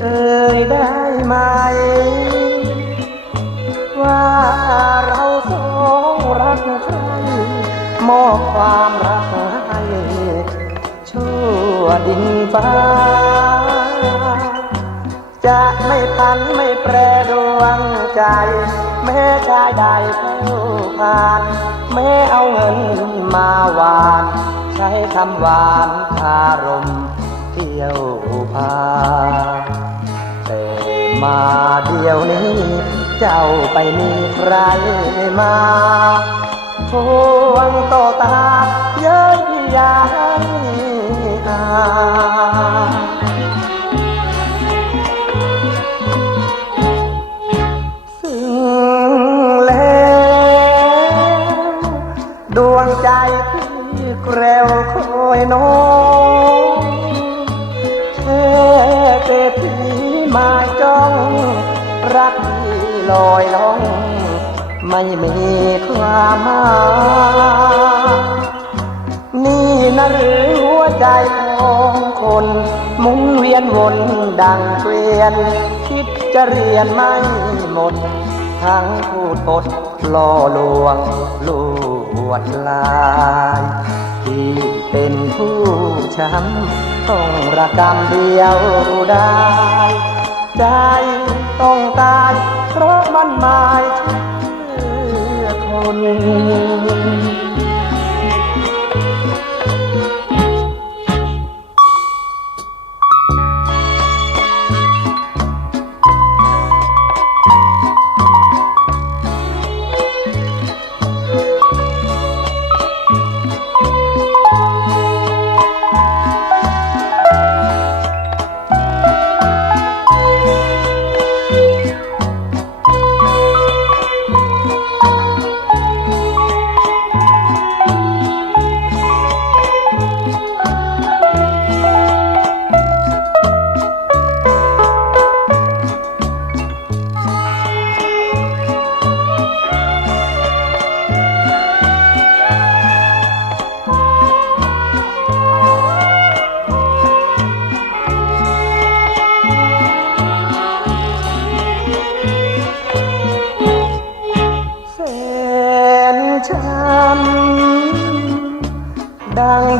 เอ่ยได้ไหม ว่าเราสองรักใครมอบความรักให้ชั่วดินฟ้า จะไม่พันไม่แปรดวงใจ แม่ชาได้ผู้ผ่าน แม่เอาเงินมาหวาน ใช้คำหวานอารม เที่ยวพาแต่มาเดียวนี้ เจ้าไปมีใครมาพวงโตตาเย้ยพี่ยายอาสิ่งแล้วดวงใจที่แกรวคอยน้อง มาจ้องรักที่ลอยล่อง ไม่มีความหมายนี่นะหรือหัวใจของคนหมุนเวียนวนดังเกวียน คิดจะเรียนไม่หมด ทั้งพูดปดล่อลวงลวดลายที่เป็นผู้ช้ำต้องระกำเดียวได้ ใจต้องตาย เพราะมันหมายถึงคนแส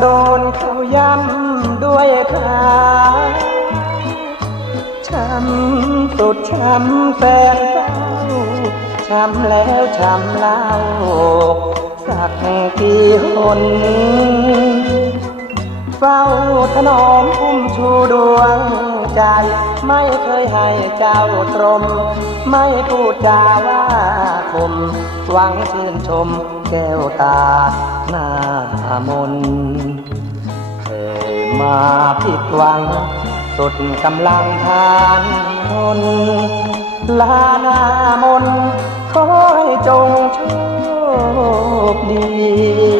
โดนเขาย้ำด้วยขาช้ำสุดช้ำแสนเศร้าช้ำแล้วช้ำเล่าสักกี่หน เฝ้าถนอมอุ้มชูดวงใจ ไม่เคยให้เจ้าตรม ไม่พูดจาว่าคมหวังชื่นชมแก้วตาหน้ามนเคยมาผิดหวัง สุดกำลังทานทนลาหน้ามนขอให้จงโชคดี